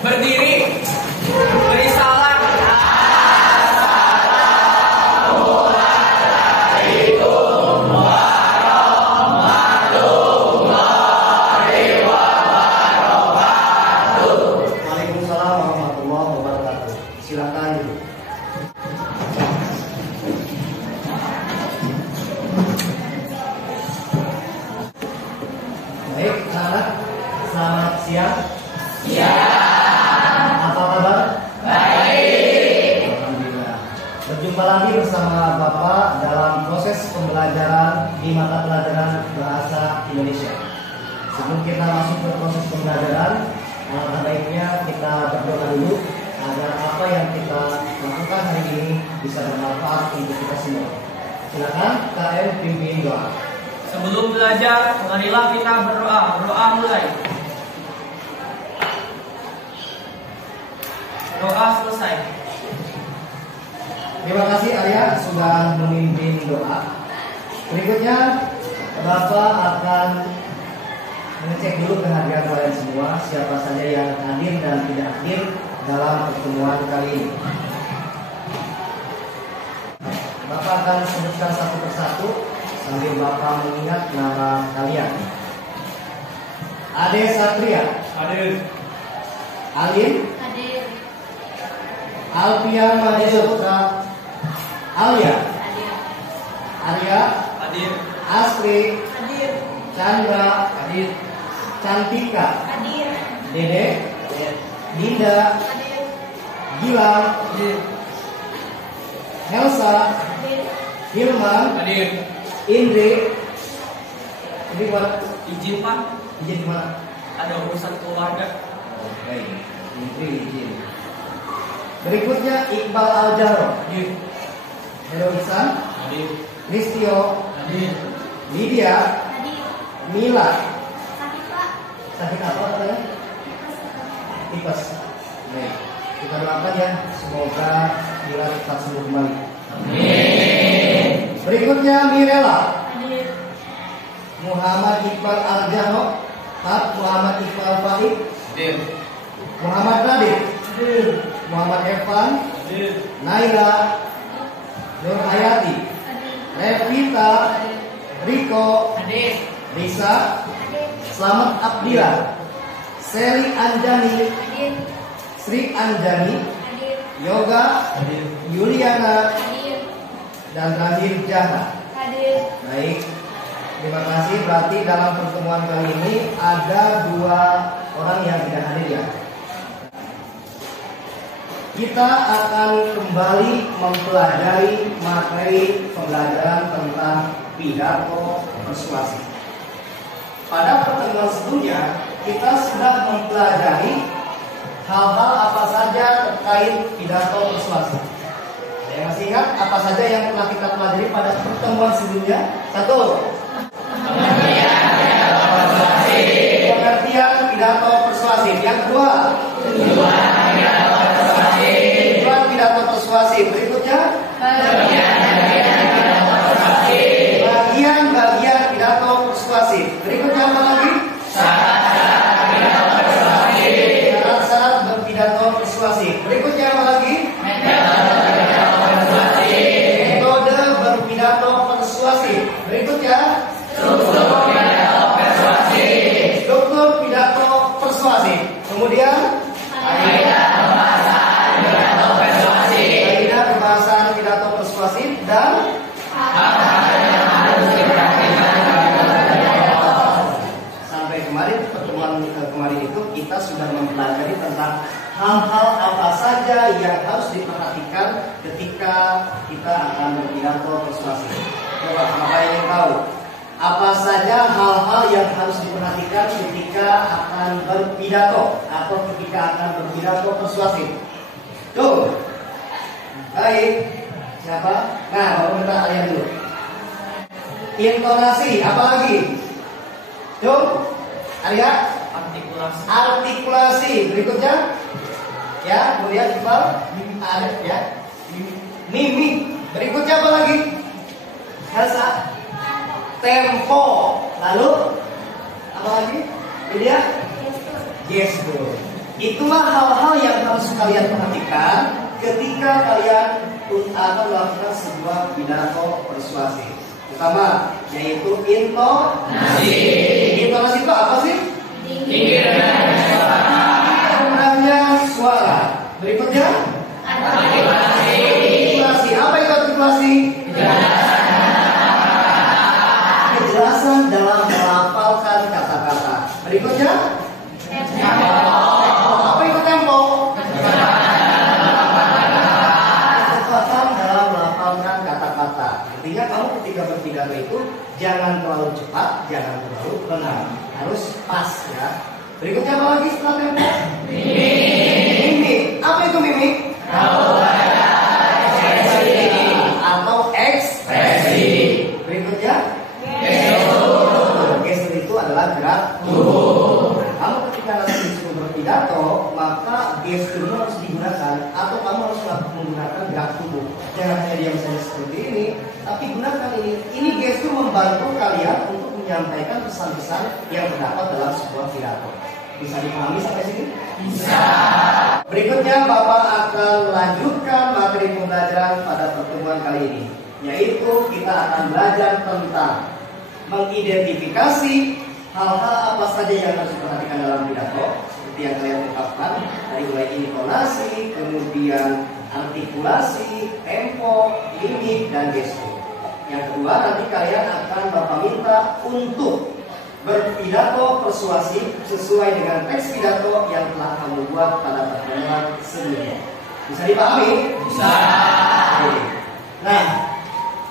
Berdiri. Beri salam. Waalaikumsalam warahmatullahi wabarakatuh. Silakan. Baik, anak-anak, selamat siang. Apa kabar? Baik. Alhamdulillah. Berjumpa lagi bersama Bapak dalam proses pembelajaran di mata pelajaran Bahasa Indonesia. Sebelum kita masuk ke proses pembelajaran, alangkah baiknya kita berdoa dulu agar apa yang kita lakukan hari ini bisa bermanfaat untuk kita semua. Silakan KM pimpin doa. Sebelum belajar, marilah kita berdoa. Berdoa mulai. Doa selesai. Terima kasih Arya sudah memimpin doa. Berikutnya Bapak akan mengecek dulu kehadiran kalian semua, siapa saja yang hadir dan tidak hadir dalam pertemuan kali ini. Bapak akan sebutkan satu persatu sambil Bapak mengingat nama kalian. Ade Satria. Hadir. Alin. Hadir. Alfian Mahesura. Alia. Hadir. Arya. Hadir. Astri. Hadir. Chandra. Hadir. Cantika. Hadir. Dede. Dinda. Hadir. Gilang. Hadir. Helsa. Hadir. Hilman. Hadir. Indri. Ini mana? Izin Pak, Izin mana? ada urusan keluarga. Oke. Indri izin. Berikutnya Iqbal Aljaro. Hadir. Hero Ihsan. Hadir. Listio. Hadir. Lydia. Hadir. Mila. Sakit Pak. Sakit apa katanya? Tipes. Baik. Kita doakan ya, semoga Mila cepat sembuh kembali. Berikutnya Mirela. Hadir. Muhammad Iqbal Aljaro. Muhammad Iqbal Farid. Hadir. Muhammad Radit. Hadir. Muhammad Evan. Hadir. Naila. Nur Hayati. Hadir. Revita. Riko. Hadir. Risa. Hadir. Selamat Abdillah. Seli Anjani. Hadir. Sri Anjani. Hadir. Yoga. Hadir. Yuliana. Hadir. Dan terakhir Jana. Hadir. Baik, terima kasih. Berarti dalam pertemuan kali ini ada 2 orang yang tidak hadir ya. Kita akan kembali mempelajari materi pembelajaran tentang pidato persuasi. Pada pertemuan sebelumnya kita sudah mempelajari hal-hal apa saja terkait pidato persuasi. Saya masih ingat apa saja yang telah kita pelajari pada pertemuan sebelumnya? 1. Pengertian pidato persuasif. Yang kedua, tujuan pidato persuasif. Berikutnya, bagian-bagian pidato persuasif. Berikutnya apa lagi? Syarat-syarat berpidato persuasif. Berikutnya apa lagi? Metode berpidato persuasif. Berikutnya struktur pidato persuasif. Kemudian kaidah pembahasan pidato persuasif dan sampai kemarin pertemuan kemarin itu kita sudah mempelajari tentang hal-hal apa saja yang harus diperhatikan ketika kita akan berpidato persuasif. Coba siapa yang ingin tahu apa saja hal-hal yang harus diperhatikan ketika akan berpidato atau ketika akan berpidato persuasif? Tuh, baik. Siapa? Nah, baru minta kalian dulu. Intonasi, apa lagi? Tuh, Arya. Artikulasi. Artikulasi. Berikutnya, ya, kemudian Iqbal, ada ya. Mimik. Berikutnya apa lagi? Elsa. Tempo. Lalu apa lagi? Lydia? Gestur. Itulah hal-hal yang harus kalian perhatikan ketika kalian akan melakukan sebuah pidato persuasi. Pertama, yaitu intonasi. Intonasi itu apa sih? Rendahnya suara. Berikutnya, artikulasi. Apa itu artikulasi? Kejelasan dalam melafalkan kata-kata. Berikutnya, apa itu tempo? Kecepatan dalam melafalkan kata-kata. Artinya kamu ketika berpidato itu jangan terlalu cepat, jangan terlalu lambat, harus pas ya. Berikutnya apa lagi setelah tempo? Mimik. Apa itu mimik? Atau ekspresi. Berikutnya, gestur itu adalah gerak tubuh. Kamu ketika nanti disuruh berpidato, maka gesturmu harus digunakan, atau kamu harus menggunakan gerak tubuh. Jangan hanya diam saja seperti ini, tapi gunakan ini. Ini gestur membantu kalian untuk menyampaikan pesan-pesan yang terdapat dalam sebuah pidato. Bisa dipahami sampai sini? Bisa. Berikutnya Bapak akan melanjutkan materi pembelajaran pada pertemuan kali ini, yaitu kita akan belajar tentang mengidentifikasi hal-hal apa saja yang harus diperhatikan dalam pidato, seperti yang kalian ungkapkan dari mulai intonasi, kemudian artikulasi, tempo, mimik, dan gestur. Yang kedua, nanti kalian akan Bapak minta untuk berpidato persuasif sesuai dengan teks pidato yang telah kamu buat pada pertemuan sebelumnya. Bisa dipahami? Bisa. Nah,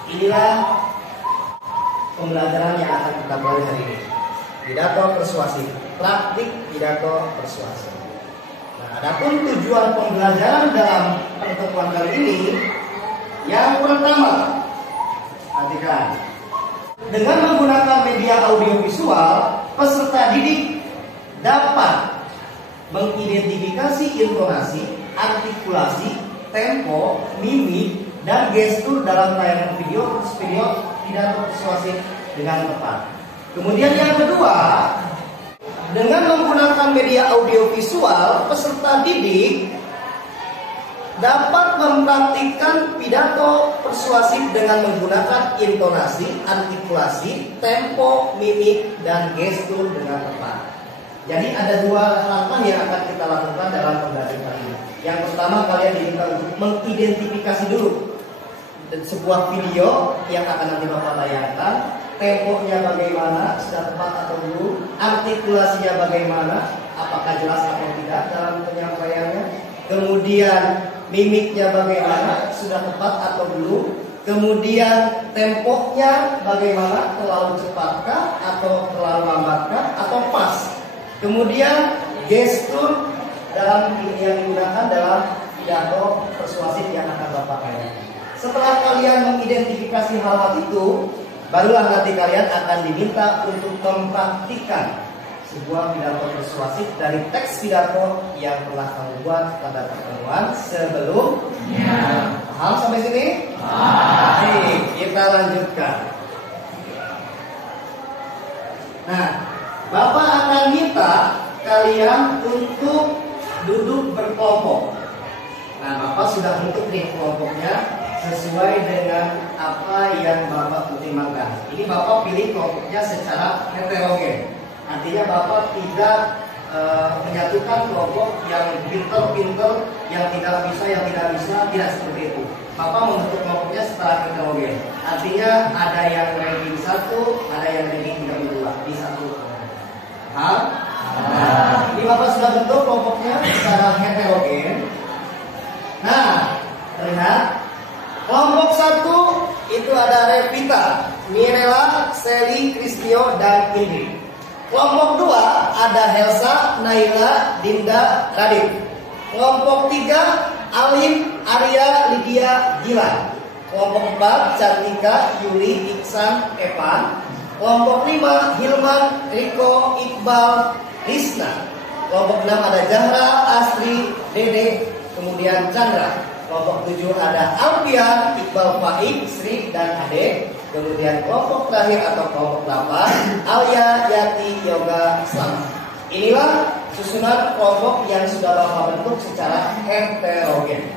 inilah pembelajaran yang akan kita mulai hari ini. Pidato persuasif, praktik pidato persuasif. Nah, adapun tujuan pembelajaran dalam pertemuan kali ini, yang pertama, perhatikan. Dengan menggunakan media audiovisual, peserta didik dapat mengidentifikasi intonasi, artikulasi, tempo, mimik, dan gestur dalam tayangan video pidato persuasif dengan tepat. Kemudian yang kedua, dengan menggunakan media audiovisual, peserta didik dapat mempraktikkan pidato persuasif dengan menggunakan intonasi, artikulasi, tempo, mimik, dan gestur dengan tepat. Jadi ada dua langkah yang akan kita lakukan dalam pembelajaran kali ini. Yang pertama, kalian diminta untuk mengidentifikasi dulu sebuah video yang akan nanti Bapak tayangkan. Temponya bagaimana, sudah tepat atau belum, artikulasinya bagaimana, apakah jelas atau tidak dalam penyampaiannya, kemudian mimiknya bagaimana, sudah tepat atau belum, kemudian temponya bagaimana, terlalu cepatkah atau terlalu lambatkah atau pas, kemudian gestur dalam yang digunakan dalam pidato persuasif yang akan Bapak tayangkan. Setelah kalian mengidentifikasi hal-hal itu, barulah nanti kalian akan diminta untuk mempraktikkan sebuah pidato persuasif dari teks pidato yang telah kamu buat pada pertemuan sebelumnya. Paham sampai sini? Baik, kita lanjutkan. Nah, Bapak akan minta kalian untuk duduk berkelompok. Nah, Bapak sudah bentuk nih kelompoknya sesuai dengan apa yang Bapak pertimbangkan. Ini Bapak pilih kelompoknya secara heterogen. Artinya Bapak tidak menyatukan kelompok yang pinter-pinter, yang tidak bisa, tidak seperti itu. Bapak membentuk kelompoknya secara heterogen. Artinya ada yang ranking 1, ada yang ranking 32 di satu. Paham? Ini Bapak sudah bentuk kelompoknya secara heterogen. Nah, terlihat kelompok 1 itu ada Revita, Mirella, Sally, Kristio, dan Indri. Kelompok 2 ada Helsa, Naila, Dinda, Radit. Kelompok 3 Alim, Arya, Lydia, Gilan. Kelompok 4 Cantika, Yuli, Iksan, Evan. Kelompok 5 Hilman, Riko, Iqbal, Risna. Kelompok 6 ada Zahra, Asri, Dede, kemudian Chandra. Kelompok 7 ada Alfian, Iqbal, Faik, Sri, dan Ade. Kemudian kelompok terakhir atau kelompok 8 Alia, Yati, Yoga, Selamat. Inilah susunan kelompok yang sudah Bapak bentuk secara heterogen.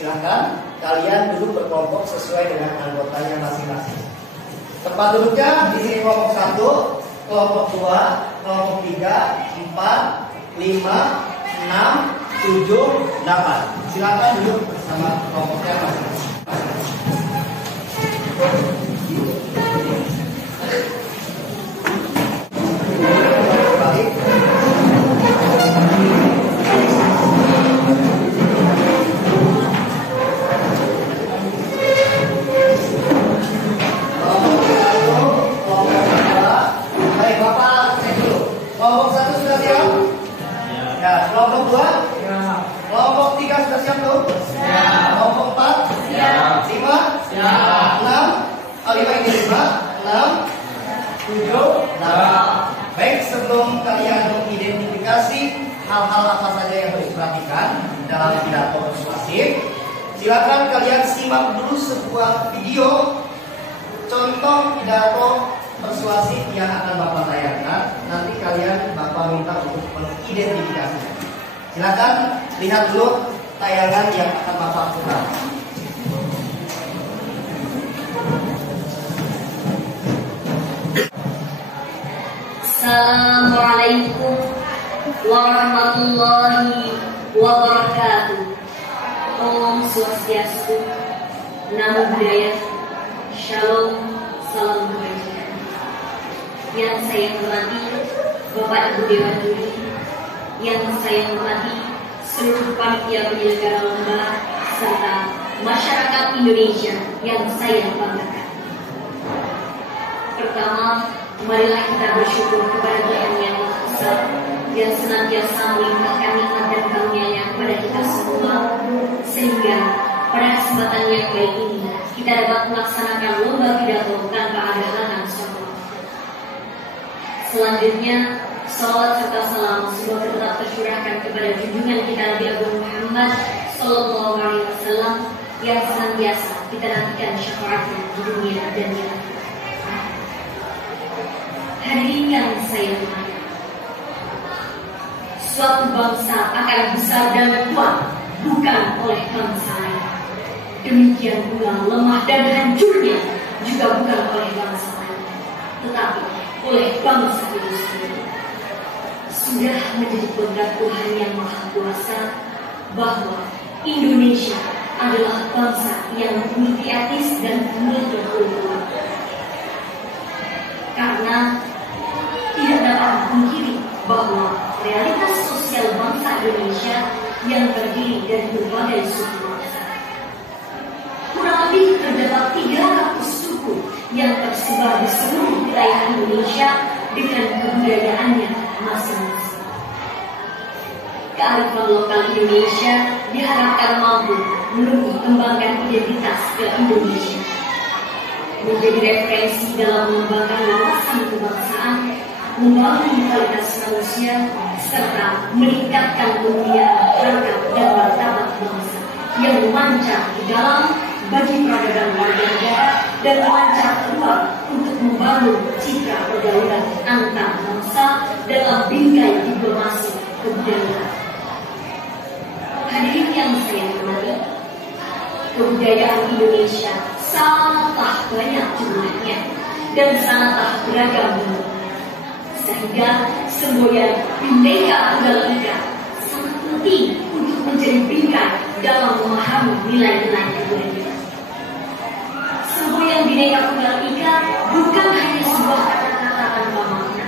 Silahkan kalian duduk berkelompok sesuai dengan anggotanya masing-masing. Tempat duduknya di sini kelompok 1, kelompok 2, kelompok 3, 4, 5, 6, 7, 8. Silakan duduk bersama kelompoknya masing-masing. Kelompok 1 sudah siap? Ya. Kelompok 2? Ya. Kelompok 3 sudah siap tuh? Ya. Kelompok 4? Siap. 5? Siap. 6? 5 ini 5, 6, 7, 8. Baik, sebelum kalian mengidentifikasi hal-hal apa saja yang harus diperhatikan dalam pidato persuasif, silakan kalian simak dulu sebuah video contoh pidato persuasif yang akan Bapak tayangkan. Nanti kalian Bapak minta untuk mengidentifikasinya. Silakan lihat dulu tayangan yang akan Bapak putar. Assalamualaikum warahmatullahi wabarakatuh. Om Swastiastu, Namo Buddhaya, Shalom, salam kebajikan. Yang saya hormati Bapak Ibu Dewan Juri, yang saya hormati seluruh panitia penyelenggara lomba serta masyarakat Indonesia yang saya banggakan. Pertama, marilah kita bersyukur kepada Tuhan Yang Maha Esa yang senantiasa melimpahkan nikmat dan karunia-Nya kepada kita semua, sehingga pada kesempatan yang baik ini kita dapat melaksanakan lomba pidato tanpa ada halangan semua. Selanjutnya, salawat serta salam semoga tetap tercurahkan kepada junjungan kita Nabi Agung Muhammad Sallallahu Alaihi Wasallam yang senantiasa kita nantikan syafaatnya di dunia dan di akhirat. Hadirin yang saya hormati, suatu bangsa akan besar dan kuat bukan oleh bangsa lain. Demikian pula lemah dan hancurnya juga bukan oleh bangsa lain, tetapi oleh bangsa itu sendiri. Sudah menjadi kodrat Tuhan Yang Maha Kuasa bahwa Indonesia adalah bangsa yang multi etnis dan multikultural. Karena tidak dapat dipungkiri bahwa realitas sosial bangsa Indonesia yang terdiri dari berbagai suku bangsa. Kurang lebih terdapat 300 suku yang tersebar di seluruh wilayah Indonesia dengan kebudayaannya masing-masing. Kearifan lokal Indonesia diharapkan mampu menumbuh kembangkan identitas ke Indonesia, menjadi referensi dalam mengembangkan wawasan kebangsaan, membangun kualitas manusia, serta meningkatkan kemuliaan harkat dan martabat bangsa yang memancar di dalam bagi peradaban warga negara dan memancar keluar untuk membangun citra pergaulan antar bangsa dalam bingkai diplomasi kebudayaan. Hadirin yang saya hormati, kebudayaan Indonesia sangatlah banyak jumlahnya dan sangatlah beragam bentuknya, sehingga semboyan Bhinneka Tunggal Ika sangat penting untuk menjadi bingkai dalam memahami nilai-nilai kebudayaan. Semboyan Bhinneka Tunggal Ika bukan hanya sebuah kata-kata tanpa makna,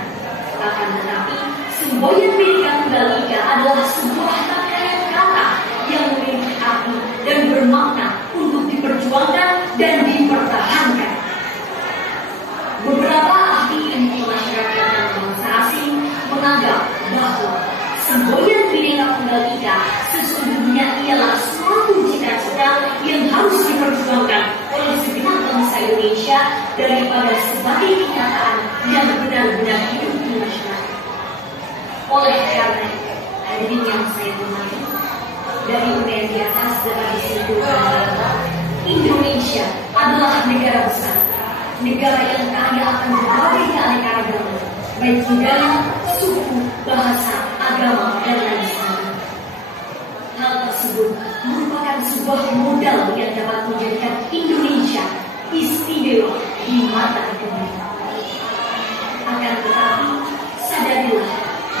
akan tetapi semboyan Bhinneka Tunggal Ika adalah sebuah rangkaian kata yang memiliki arti dan bermakna untuk diperjuangkan dan dipertahankan. Beberapa ahli ilmu masyarakat dan bangsa asing menganggap bahwa semboyan Bhinneka Tunggal Ika sesungguhnya ialah suatu cita-cita yang harus diperjuangkan oleh segenap bangsa Indonesia daripada sebagai kenyataan yang benar-benar hidup di masyarakat. Oleh karena itu, hadirin yang saya hormati, dari UNED di atas dapat disimpulkan bahwa Indonesia adalah negara besar, negara yang kaya akan berbagai keanekaragaman, baik budaya, suku, bahasa, agama, agama, dan lain sebagainya. Hal tersebut merupakan sebuah modal yang dapat menjadikan Indonesia istimewa di mata dunia. Akan tetapi, sadarilah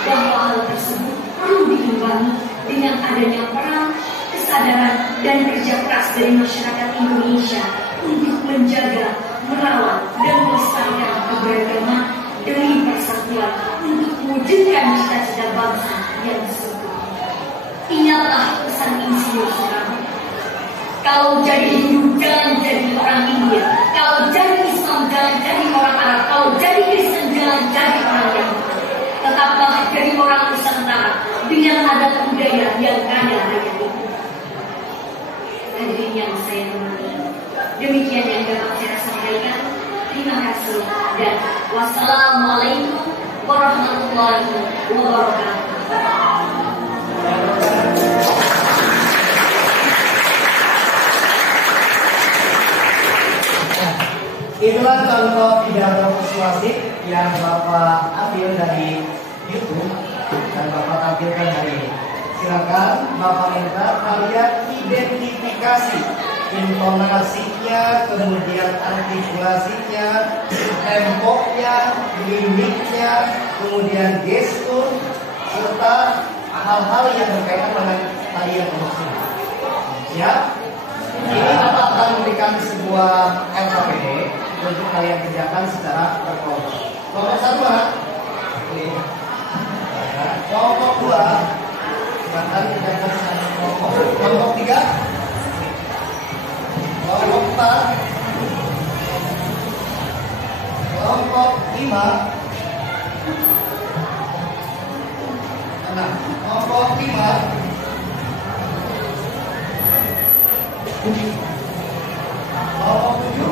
bahwa hal tersebut perlu diimbangi dengan adanya peran, kesadaran, dan kerja keras dari masyarakat Indonesia untuk menjaga, merawat, dan melestarikan keberagaman demi persatuan untuk mewujudkan cita-cita bangsa yang sempurna. Ingatlah pesan Insinyur Soekarno. Kalau jadi Hindu jangan jadi orang India, kalau jadi Islam jangan jadi orang Arab, kalau jadi Kristen jangan jadi orang Yahudi. Tetaplah jadi orang Nusantara dengan adat budaya yang kaya raya itu. Hadirin yang saya hormati, demikian yang dapat saya sampaikan. Terima kasih dan wassalamualaikum warahmatullahi wabarakatuh. Itulah contoh pidato persuasif yang Bapak ambil dari YouTube dan Bapak tampilkan hari ini. Silakan Bapak minta kalian identifikasi intonasinya, kemudian artikulasinya, tempoknya, mimiknya, kemudian gestur, serta hal-hal yang berkaitan dengan tadi yang maksud. Siap? Ini Bapak akan memberikan sebuah LKPD untuk kalian kerjakan secara berkelompok. Kelompok satu mana? Kelompok dua, silakan kerjakan secara kelompok. Kelompok tiga, kelompok empat, kelompok lima, kelompok lima, kelompok tujuh,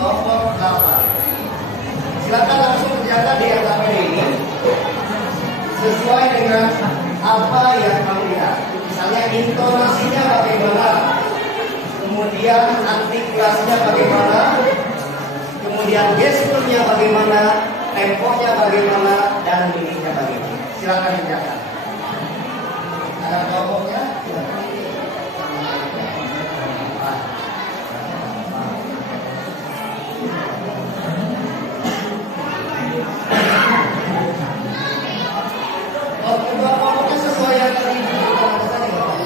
kelompok 8. Silakan langsung kerjakan di LKPD ini sesuai dengan apa yang kamu lihat. Misalnya intonasinya bagaimana, kemudian artikulasinya bagaimana, kemudian gesturnya bagaimana, temponya bagaimana, dan mimiknya bagaimana. Silakan kerjakan. Ada kelompoknya? Silakan. Kedua kelompoknya sesuai yang tadi dilakukan tadi, Bapak.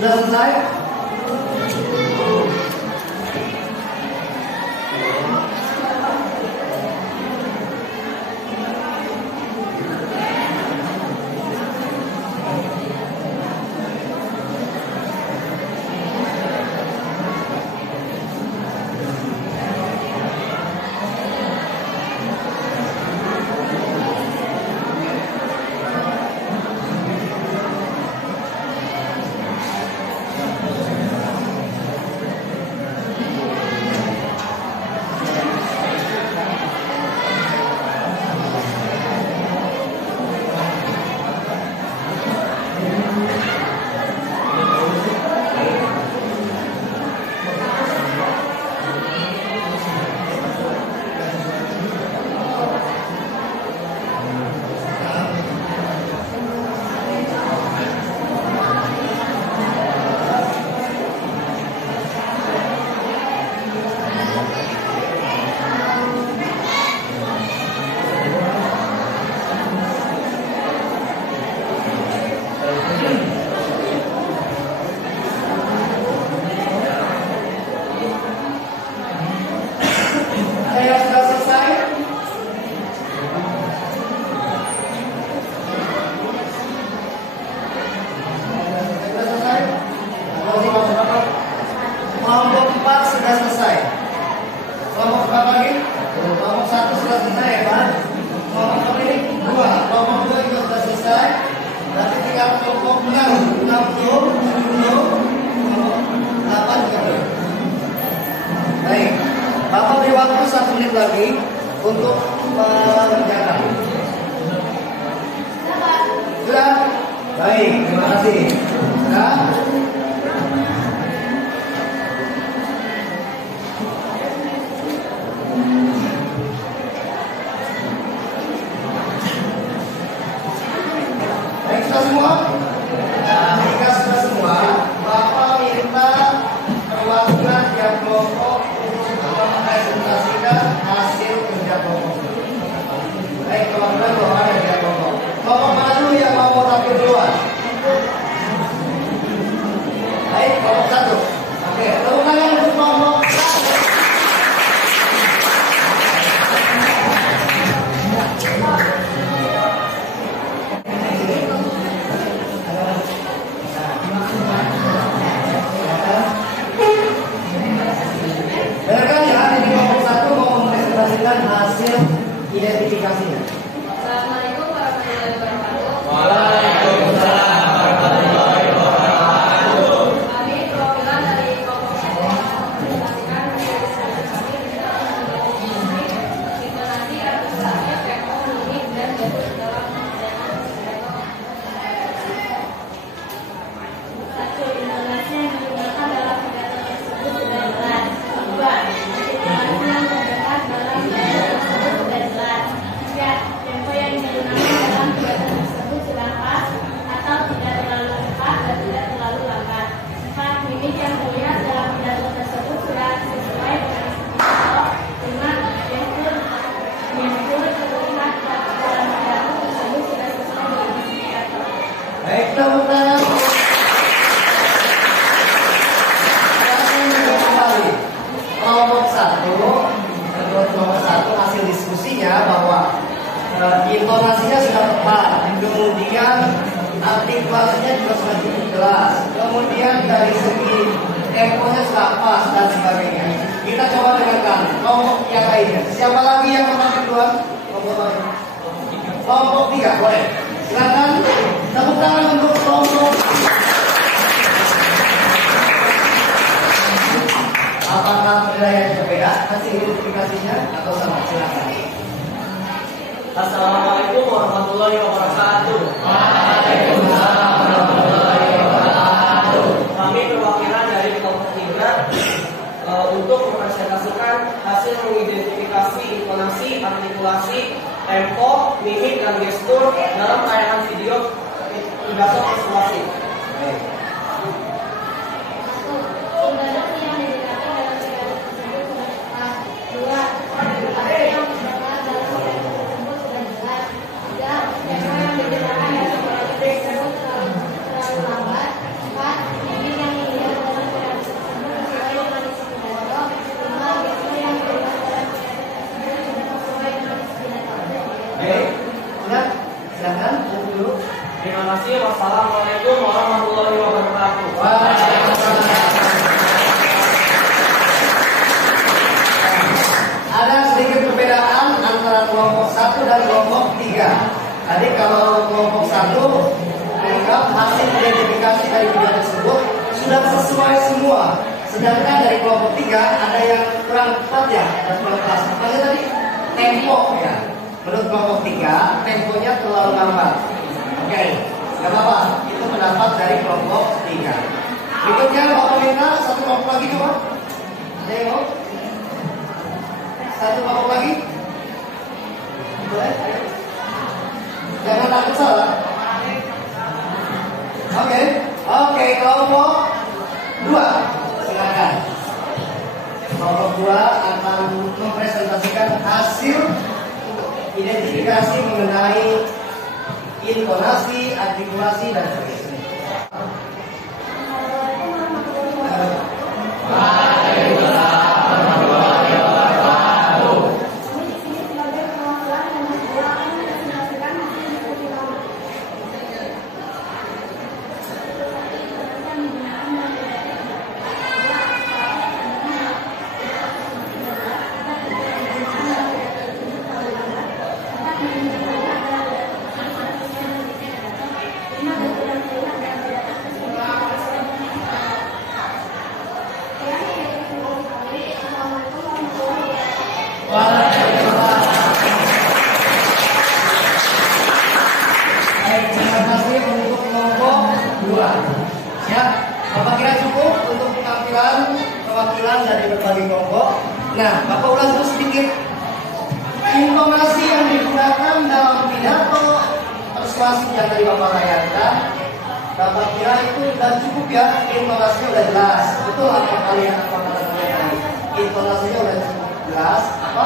Sudah selesai? Kelompok 4 sudah selesai. Kelompok berapa lagi? Kelompok 1 sudah selesai ya Pak. Kelompok ini 2. Kelompok 2 juga sudah selesai. Berarti tinggal kelompok 6, 60, 70, kelompok 8 juga boleh. Baik, Bapak beri waktu 1 menit lagi untuk mengerjakan. Sudah? Baik, terima kasih. Sudah? Baik, sudah semua? Jika sudah semua, Bapak minta perwakilan tiap kelompok untuk mempresentasikan hasil kerja kelompok. Baik, teman-teman, bahwa ada tiap kelompok. Kelompok mana dulu yang mau tampil duluan? Baik, kelompok 1. Oke, tepuk tangan untuk kelompok 1. Dengarkan ya, ini kelompok 1 mau mempresentasikan hasil identifikasinya. Assalamualaikum warahmatullahi wabarakatuh. Waalaikumsalam warahmatullahi wabarakatuh. Kami perwakilan dari kelompok 1 mempresentasikan hasil kami tentang intonasi artikulasi tempo mimik dan jadul dalam pengerjaan pidato. 1. Intonasi yang digunakan dalam pidato tersebut sudah jelas. 2. Intonasi yang terdapat dalam pidato tersebut sudah jelas. 3. Tempo yang digunakan dalam pidato tersebut sudah pas atau tidak terlalu cepat dan tidak terlalu lambat. 4. Mimik yang terlihat dalam pidato tersebut sudah sesuai dengan pidato. 5. Gestur terlihat dalam pidato tersebut sudah sesuai dengan pidato. Baik, tepuk tangan. Kembali. Kelompok 1, menurut kelompok 1 hasil diskusinya bahwa intonasinya sudah tepat, kemudian artikulasinya juga sudah cukup jelas, kemudian dari segi temponya sudah pas dan sebagainya. Kita coba dengarkan kelompok yang lainnya. Siapa lagi yang mengambil duluan? Kelompok 3, boleh. Silakan tepuk tangan untuk kelompok. Apakah penilaian berbeda hasil identifikasinya atau sama? Silakan. Assalamualaikum warahmatullahi wabarakatuh. Waalaikumsalam warahmatullahi wabarakatuh. Kami perwakilan dari kelompok 3 untuk mempresentasikan hasil mengidentifikasi intonasi, artikulasi, tempo, mimik, dan gestur dalam tayangan video pidato persuasif. Intonasi yang digunakan dalam pidato tersebut sudah tepat. 2. Artikulasi yang terdapat dalam pidato tersebut sudah jelas. 3. Tempo yang digunakan dalam pidato tersebut terlalu lambat. 4. Mimik Tadi kalau kelompok 1 menganggap hasil identifikasi dari bidang tersebut sudah sesuai semua. Sedangkan dari kelompok 3 ada yang kurang tepat ya, dan kurang pas. Makanya tadi tempo ya. Menurut kelompok 3 temponya terlalu lambat. Oke, nggak apa-apa. Itu pendapat dari kelompok 3. Berikutnya Bapak minta satu kelompok lagi coba. Ada yang mau? Satu kelompok lagi. Boleh? Jangan takut salah. Oke, kelompok 2. Silakan. Kelompok 2 akan mempresentasikan hasil identifikasi mengenai intonasi, artikulasi dan sebagainya. Kewakilan dari berbagai kelompok. Nah, Bapak ulang terus sedikit. Intonasi yang digunakan dalam pidato persuasif yang tadi Bapak layankan, Bapak kira itu sudah cukup ya? Intonasinya sudah jelas. Betul apa kalian kata tadi? Intonasinya sudah cukup jelas. Apa?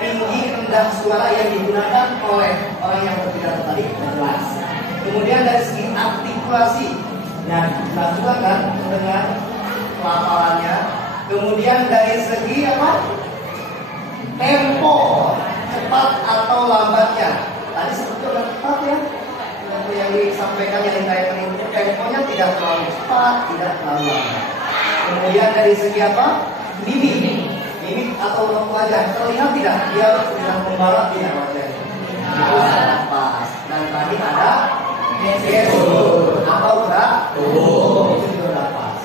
Tinggi rendah suara yang digunakan oleh orang yang berpidato tadi sudah jelas. Kemudian dari segi artikulasi, nah jelas juga kan dengan pelafalannya. Kemudian dari segi apa? Tempo, cepat atau lambatnya. Tadi sebetulnya cepat ya. Yang disampaikan yang dikaitkan itu temponya tidak terlalu cepat, tidak terlalu lambat. Kemudian dari segi apa? Mimik atau raut wajah terlihat tidak? Dia sudah membalas tidak wajahnya. Itu sangat pas. Dan tadi ada gestur atau gerak tubuh, itu juga sudah pas.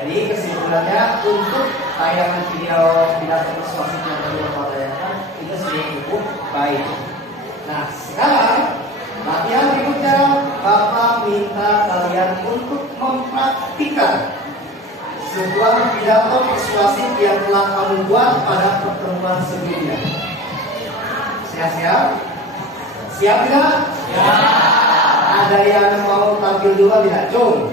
Jadi kesimpulannya untuk tayangan video pidato persuasif yang tadi Bapak tayangan itu sudah cukup baik. Nah sekarang latihan berikutnya Bapak minta kalian untuk mempraktikkan sebuah pidato persuasif yang telah kamu buat pada pertemuan sebelumnya. Siap-siap? Siap tidak? Ya. Ada yang mau tampil dulu tidak? Cung.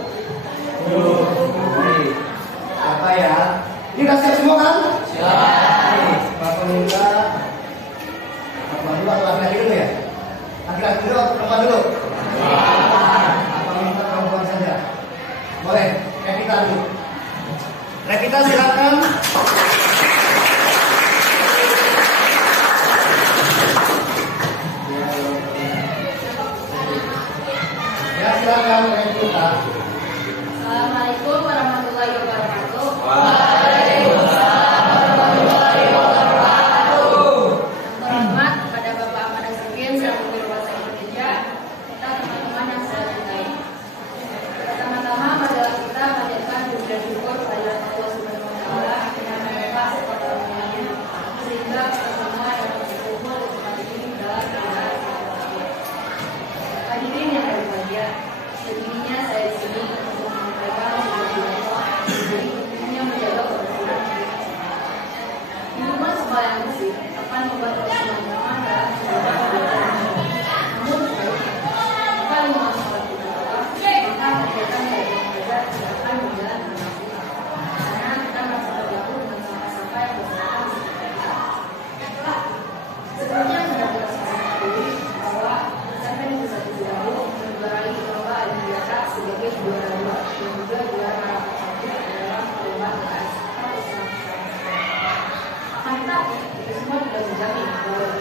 Apa ya? Ini udah siap semua kan? Siap. Bapak minta perempuan dulu atau laki-laki dulu ya? Laki-laki dulu atau perempuan dulu? Bapak minta perempuan saja. Boleh, Revita dulu. Revita silakan. Ya silakan Revita. Assalamualaikum warahmatullahi wabarakatuh. Waalaikumsalam warahmatullahi wabarakatuh. Hormat kepada Bapak Ahmad Asrafin selaku Guru Bahasa Indonesia, serta teman-teman yang saya cintai. Pertama-tama marilah kita panjatkan puji dan syukur kepada Allah Subhanahu wa Ta'ala yang melimpah segala karunia-Nya sehingga kita semua dapat berkumpul di tempat ini dalam keadaan sehat walafiat. Hadirin yang berbahagia, segininya saya di sini untuk menyampaikan sebuah pidato jadi pentingnya menjaga kebersihan diri. Minuman sekolah yang bersih akan membuat kebersihan nyaman dalam menjalankan kegiatan ini. Namun sebaliknya, jika lingkungan sekolah kita kotor, maka kegiatan belajar tidak akan berjalan dengan maksimal. Karena kita merasa terganggu dengan sampah-sampah yang berserakan di sekitar kita. Sebelumnya sudah jelaskan dulu bahwa segmen yang bisa dahulu menjuarai lomba Adiwiyata sebagai juara 2 dan juga juara rapat 1 dalam perlombaan AS. Akan tetapi, itu semua tidak menjamin bahwa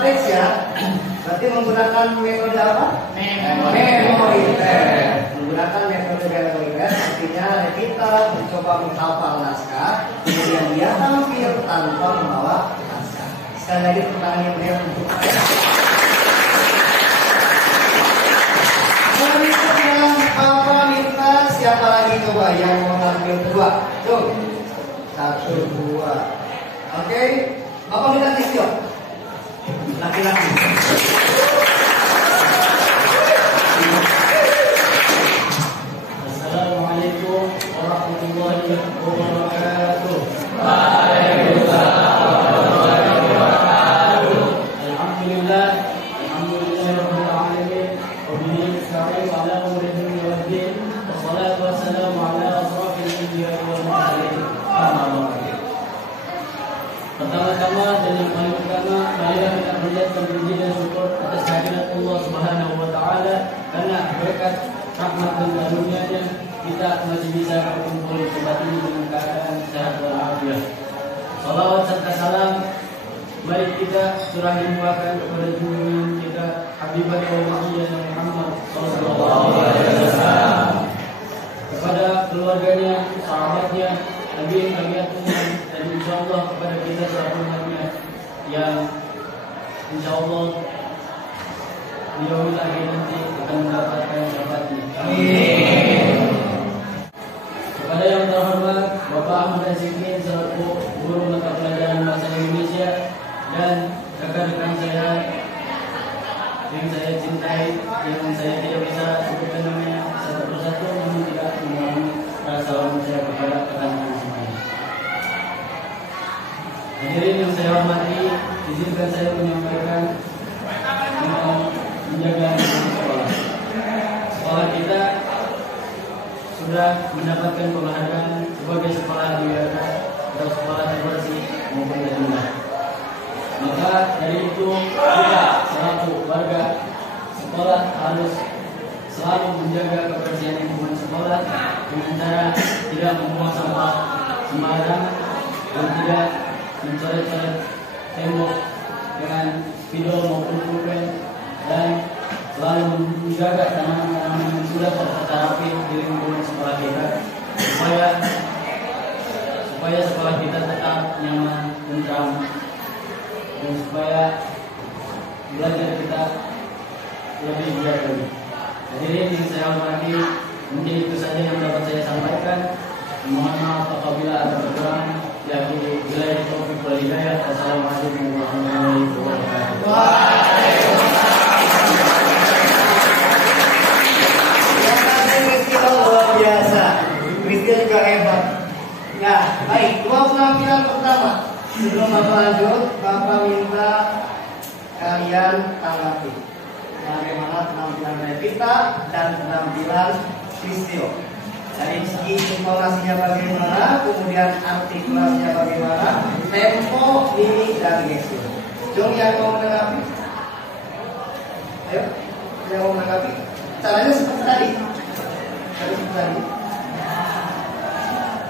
teks ya. Berarti menggunakan metode apa? Memory test. Menggunakan metode memory test artinya kita mencoba menghafal naskah, kemudian dia tampil tanpa membawa naskah. Sekali lagi pertanyaan yang beliau untuk berikutnya, Bapak minta siapa lagi coba yang mau tampil kedua? Tuh, 1, 2. Oke, Bapak minta Tistio. Laki-laki. Assalamualaikum warahmatullahi wabarakatuh. Alhamdulillah rabbil alamin. Wabillahi nasta'in ala umuri dunya waddin. Wassalatu wassalamu ala asrofil anbiya'i wal mursalin. Pertama-tama dan yang paling utama, marilah kita panjatkan puji dan syukur atas kehadirat Allah Subhanahu wa taala, karena berkat rahmat dan karunia-Nya kita masih bisa berkumpul di tempat ini dengan keadaan sehat walafiat. Salawat serta salam mari kita curahkan kepada junjungan kita Habibah Nabi Muhammad sallallahu alaihi wasallam, kepada keluarganya, sahabatnya, tabi'in-tabi'atnya, dan insyaallah kepada kita semuanya yang insyaallah di yaumil akhir nanti akan mendapatkan syafaatnya. Amin. Kepada yang terhormat Bapak Ahmad Azikrin selaku guru mata pelajaran bahasa Indonesia dan rekan-rekan saya yang saya cintai, yang saya tidak bisa sebutkan namanya satu persatu, namun tidak mengurangi rasa hormat saya kepada rekan-rekan semuanya. Hadirin yang saya hormati, izinkan saya menyampaikan tentang menjaga sekolah. Sekolah kita sudah mendapatkan penghargaan sebagai sekolah biara atau sekolah terbersih maupun terindah. Maka dari itu kita selaku warga sekolah harus selalu menjaga kebersihan lingkungan sekolah dengan cara tidak membuang sampah sembarangan dan tidak mencoret-coret tembok dengan spidol maupun pulpen, dan selalu menjaga tanaman-tanaman yang sudah tertata rapi di lingkungan sekolah kita supaya sekolah kita tetap nyaman, tentram, dan supaya belajar kita lebih giat lagi. Hadirin yang saya hormati, mungkin itu saja yang dapat saya sampaikan. Mohon maaf apabila ada kekurangan. Bila itu taufiq wal hidayah. Wassalamualaikum warahmatullahi wabarakatuh. Luar biasa. Kristia juga hebat. Ya, baik. Dua penampilan pertama. Sebelum Bapak lanjut, Bapak minta kalian tanggapi bagaimana penampilan Revita dan penampilan Kristio. Dari segi intonasinya bagaimana, kemudian artikulasinya bagaimana, tempo, mimik, dan gestur. Jom yang mau menanggapi? Ayo, yang mau menanggapi? Caranya seperti tadi.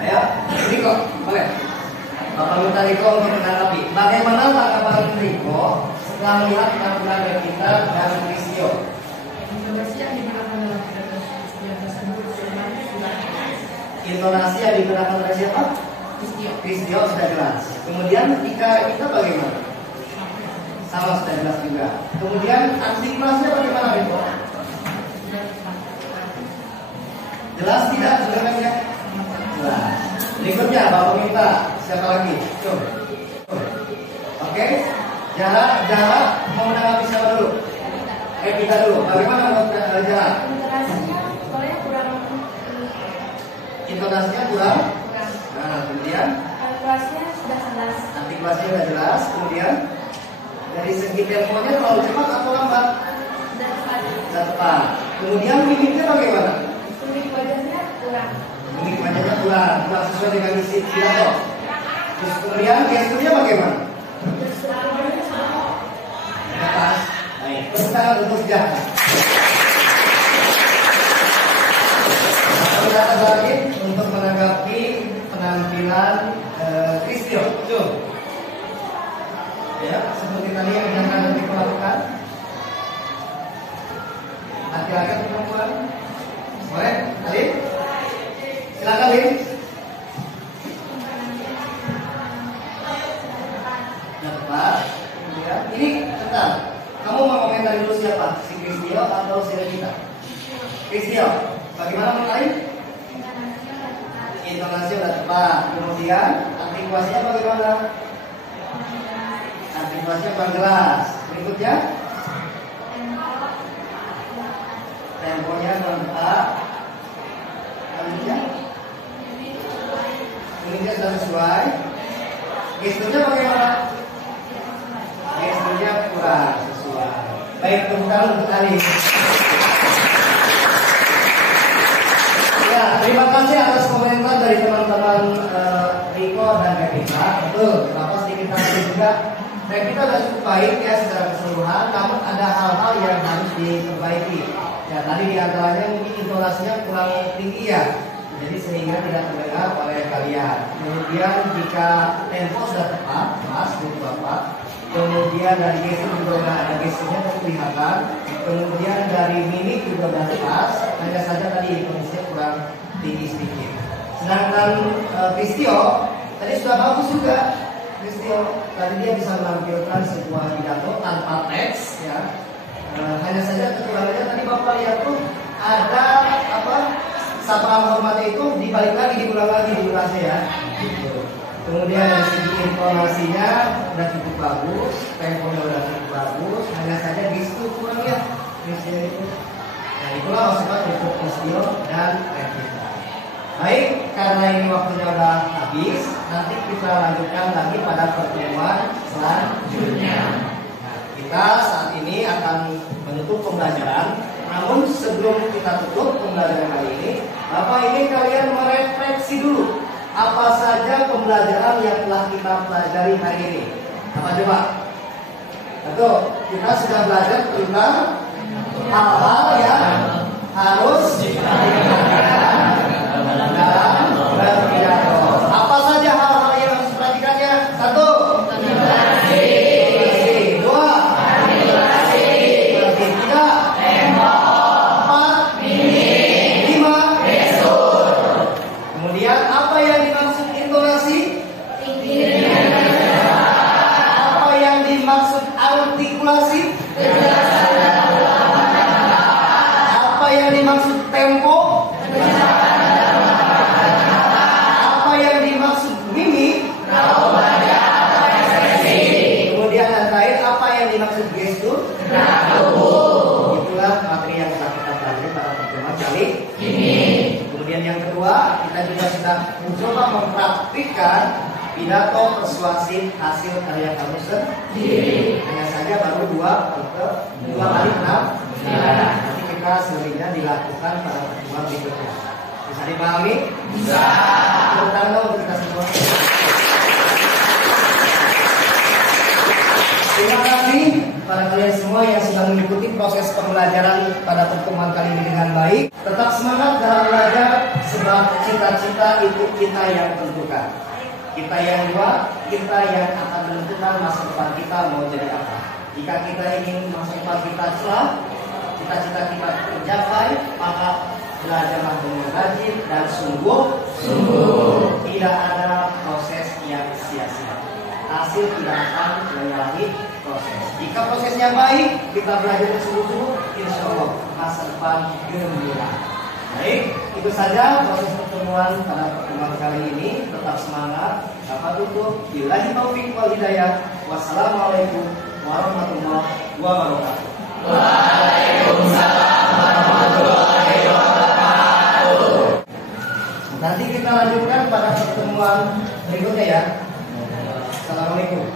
Ayo, Riko, boleh. Bapak minta Riko untuk menanggapi. Bagaimana tanggapan Riko setelah melihat penampilan Revita dan Kristio? Intonasi yang digunakan oleh siapa? Kristio sudah jelas. Kemudian Ika bagaimana? Sama sudah jelas juga. Kemudian artikulasinya bagaimana Riko? Jelas tidak sebenarnya? Jelas. Berikutnya Bapak minta siapa lagi? Coba. Oke. Jarak mau menanggapi siapa dulu? Kita dulu. Bagaimana menurut Jarak? Intonasinya kurang. Nah, kemudian Artikulasinya sudah jelas. artikulasinya sudah jelas. Kemudian dari segi temponya terlalu cepat atau lambat? Sudah tepat. Kemudian mimiknya bagaimana? Mimik wajahnya kurang. Mimik wajahnya kurang sesuai dengan isi pidato. Terus kemudian gesturnya bagaimana? Atas. Baik. Tepuk tangan untuk sejarah. Kita lagi untuk menanggapi penampilan Kristio. Ya, seperti tadi yang laki-laki atau perempuan? Boleh? Alim? Silakan, Alim. Sudah tepat. Ya. Ini bentar. Kamu mau komentari dulu siapa? Si Kristio atau si Revita? Kristio. Bagaimana mengenai? Intonasi sudah tepat. Kemudian artikulasinya bagaimana? Artikulasinya kurang jelas. Berikutnya, temponya kurang tepat. Selanjutnya, ini sudah sesuai. Gesturnya bagaimana? Gesturnya kurang sesuai. Baik, tepuk tangan untuk Ali. Ya, terima kasih atas komentar dari teman-teman Riko dan Revita. Betul, kenapa sedikit tadi juga. Revita sudah cukup baik ya secara keseluruhan, namun ada hal-hal yang harus diperbaiki. Ya, tadi diantaranya mungkin intonasinya kurang tinggi ya, jadi sehingga tidak terdengar oleh kalian. Kemudian jika tempo sudah tepat, Mas, Bu, Bapak. Kemudian dari gestur juga sudah ada gesturnya kelihatan. Kemudian dari mimik juga sudah pas. Hanya saja tadi intonasinya kurang tinggi sedikit. Sedangkan Kristio tadi sudah bagus juga. Kristio tadi dia bisa menampilkan sebuah pidato tanpa teks ya. Hanya saja kekurangannya tadi Bapak lihat tuh ada apa sapaan hormatnya itu dibalik lagi, diulang lagi durasi ya. Gitu. Kemudian dari segi intonasinya sudah cukup bagus, temponya sudah cukup bagus, hanya saja gestur kurang ya. Gestur itu. Nah itulah maksudnya untuk Kristio dan Revita. Baik, karena ini waktunya sudah habis, nanti kita lanjutkan lagi pada pertemuan selanjutnya. Nah, kita saat ini akan menutup pembelajaran. Namun sebelum kita tutup pembelajaran kali ini, Bapak ingin kalian merefleksi dulu apa saja pembelajaran yang telah kita pelajari hari ini. Apa coba? Betul, kita sudah belajar tentang hal-hal yang harus dalam berpidato. Apa saja hal-hal yang harus diperhatikannya? 1. Dua. Tiga. 4. 5. Kemudian apa yang dimaksud intonasi? Apa yang dimaksud artikulasi? Apa yang dimaksud tempo? Apa yang dimaksud mimik? Kemudian yang terakhir apa yang dimaksud gestur? Itulah materi yang telah kita pelajari pada pertemuan kali ini. Kemudian yang kedua, kita juga sudah mencoba mempraktikkan pidato persuasif hasil karya kamu sendiri. Hanya saja baru dua kali 6. Nanti kita selebihnya dilakukan pada pertemuan berikutnya. Bisa dipahami? Bisa. Tepuk tangan dong untuk kita semua. Terima kasih para kalian semua yang sudah mengikuti proses pembelajaran pada pertemuan kali ini dengan baik. Tetap semangat dalam belajar, sebab cita-cita itu kita yang tentukan. Kita yang buat, kita yang akan menentukan masa depan kita mau jadi apa. Jika kita ingin masa depan kita cerah, cita-cita kita tercapai, maka belajarlah dengan rajin dan sungguh. Tidak ada proses yang sia-sia. Hasil tidak akan menyalahi proses. Jika prosesnya baik, kita belajar sungguh-sungguh, insya Allah masa depan gembira. Baik, itu saja proses pertemuan pada pertemuan kali ini. Tetap semangat. Dapat tutup. Billahi taufiq wal hidayah. Wassalamualaikum warahmatullahi wabarakatuh. Waalaikumsalam warahmatullahi wabarakatuh. Nanti kita lanjutkan pada pertemuan berikutnya ya. Assalamualaikum.